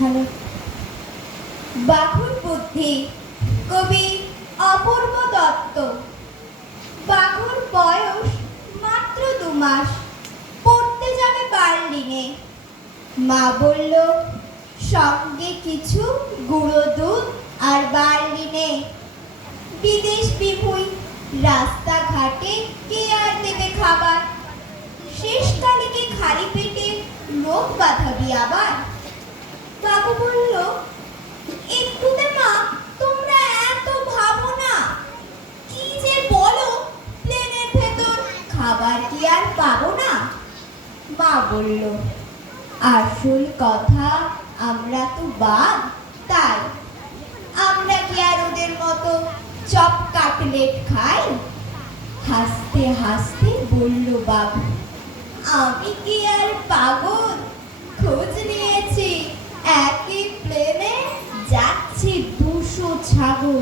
Hello. বাঘুর বুদ্ধি, কবি অপূর্ব দত্ত। বাঘুর বয়স মাত্র 2 মাস, পড়তে যাবে বার্লিনে। মা বলল, সঙ্গে কিছু গুঁড়ো দুধ আর বার্লিনে। বিদেশ বিভুঁই, রাস্তাঘাটে কে আর দেবে খাবার? শেষকালে কি খালি পেটে রোগ বাঁধাবি আবার? বাবু বলল, একটুতে মা তোমরা এত ভাবো না। কি যে বলো, প্লেনের ভেতর খাবার কি আর পাবো না? মা বলল, আসল কথা আমরা তো বাঘ, তাই আমরা কি আর ওদের মতো চপ কাটলেট খাই? হাসতে হাসতে বলল বাঘ, আমি কি আর পাগল? খোঁজ নিয়েছি, একই প্লেনে যাচ্ছি 200 ছাগল।